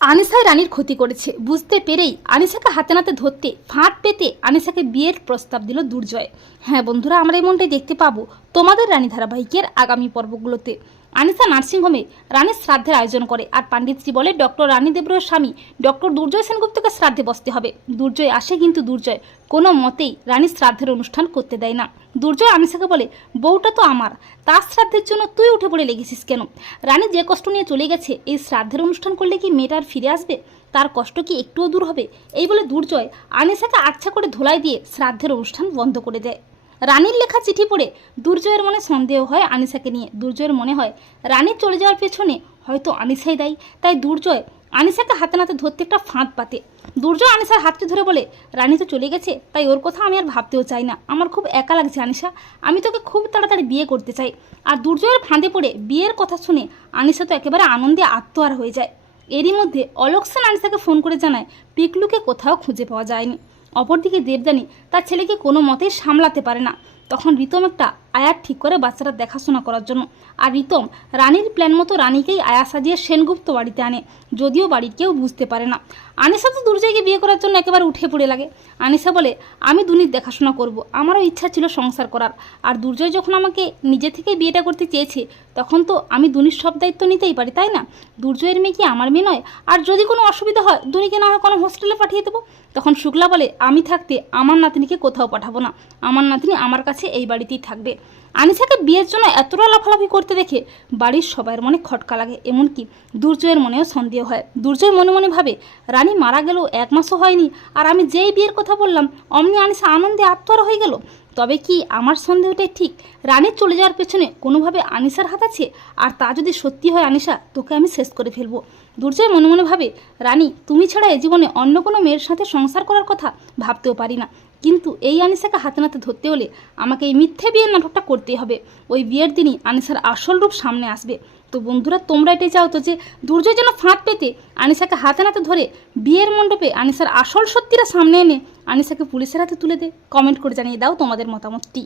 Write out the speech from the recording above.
আনিসাই রানীর ক্ষতি করেছে। বুঝতে পেরেই আনিসাকে হাতে নাতে ধরতে ফাঁট পেতে আনিসাকে বিয়ের প্রস্তাব দিল দুর্জয়। হ্যাঁ বন্ধুরা, আমরা এমনটাই দেখতে পাবো তোমাদের রানী ধারাবাহিকের আগামী পর্বগুলোতে। আনিসা নার্সিংহোমে রানীর শ্রাদ্ধের আয়োজন করে আর পাণ্ডিতজি বলে ডক্টর রানী দেবরের স্বামী ডক্টর দুর্জয় সেনগুপ্তকে শ্রাদ্ধে বসতে হবে। দুর্জয় আসে কিন্তু দুর্জয় কোনো মতেই রানীর শ্রাদ্ধের অনুষ্ঠান করতে দেয় না। দুর্জয় আনিসাকে বলে, বউটা তো আমার, তার শ্রাদ্ধের জন্য তুই উঠে পড়ে লেগেছিস কেন? রানী যে কষ্ট নিয়ে চলে গেছে, এই শ্রাদ্ধের অনুষ্ঠান করলে কি মেয়েটার ফিরে আসবে? তার কষ্ট কি একটুও দূর হবে? এই বলে দুর্জয় আনিসাকে আচ্ছা করে ধোলাই দিয়ে শ্রাদ্ধের অনুষ্ঠান বন্ধ করে দেয়। রানীর লেখা চিঠি পড়ে দুর্জয়ের মনে সন্দেহ হয় আনিসাকে নিয়ে। দুর্জয়ের মনে হয় রানীর চলে যাওয়ার পেছনে হয়তো আনিসাই দায়ী। তাই দুর্জয় আনিসাকে হাতে নাতে ধরতে একটা ফাঁদ পাতে। দুর্জয় আনিসার হাতটি ধরে বলে, রানী তো চলে গেছে, তাই ওর কথা আমি আর ভাবতেও চাই না। আমার খুব একা লাগছে আনিসা আমি তোকে খুব তাড়াতাড়ি বিয়ে করতে চাই। আর দুর্জয়ের ফাঁদে পড়ে বিয়ের কথা শুনে আনিসা তো একেবারে আনন্দে আত্মহার হয়ে যায়। এরই মধ্যে অলোক আনিসাকে ফোন করে জানায়, পিকলুকে কোথাও খুঁজে পাওয়া যায়নি। অপরদিকে দেবযানী তার ছেলেকে কোনো মতেই সামলাতে পারে না। তখন রিতম একটা আয়ার ঠিক করে বাচ্চারা দেখাশোনা করার জন্য। আর রিতম, রানীর প্ল্যান মতো রানীকেই আয়া সাজিয়ে সেনগুপ্ত বাড়িতে আনে, যদিও বাড়ির কেউ বুঝতে পারে না। আনিসা তো দুর্জয়কে বিয়ে করার জন্য একেবারে উঠে পড়ে লাগে। আনিসা বলে, আমি দুনির দেখাশোনা করব, আমারও ইচ্ছা ছিল সংসার করার। আর দুর্জয় যখন আমাকে নিজে থেকে বিয়েটা করতে চেয়েছে, তখন তো আমি দুনির সব দায়িত্ব নিতেই পারি, তাই না? দুর্জয়ের মেয়ে কি আমার মেয়ে নয়? আর যদি কোনো অসুবিধা হয়, দুনিকে না হয় কোনো হোস্টেলে পাঠিয়ে দেবো? তখন শুক্লা বলে, আমি থাকতে আমার নাতনিকে কোথাও পাঠাবো না। আমার নাতনি আমার কাছে এই বাড়িতেই থাকবে। আনিসাকে বিয়ের জন্য এতটা লাফালাফি করতে দেখে বাড়ির সবার মনে খটকা লাগে, এমনকি দুর্জয়ের মনেও সন্দেহ হয়। দুর্জয় মনে মনে ভাবে, রানী মারা গেলেও এক মাসও হয়নি, আর আমি যেই বিয়ের কথা বললাম, অমনি আনিসা আনন্দে আত্মহারা হয়ে গেল। তবে কি আমার সন্দেহটাই ঠিক? রানীর চলে যাওয়ার পেছনে কোনোভাবে আনিসার হাত আছে? আর তা যদি সত্যি হয় আনিসা, তোকে আমি শেষ করে ফেলব। দুর্জয় মনে মনে ভাবে, রানী, তুমি ছাড়া এ জীবনে অন্য কোনো মেয়ের সাথে সংসার করার কথা ভাবতেও পারি না। কিন্তু এই আনিসাকে হাতে নাতে ধরতে হলে আমাকে এই মিথ্যে বিয়ের নাটকটা করতেই হবে। ওই বিয়ের দিনই আনিসার আসল রূপ সামনে আসবে। তো বন্ধুরা, তোমরা এটাই চাও তো যে দুর্জয় যেন ফাঁদ পেতে আনিসাকে হাতে নাতে ধরে বিয়ের মণ্ডপে আনিসার আসল সত্যিটা সামনে এনে আনিসাকে পুলিশের হাতে তুলে দে। কমেন্ট করে জানিয়ে দাও তোমাদের মতামতটি।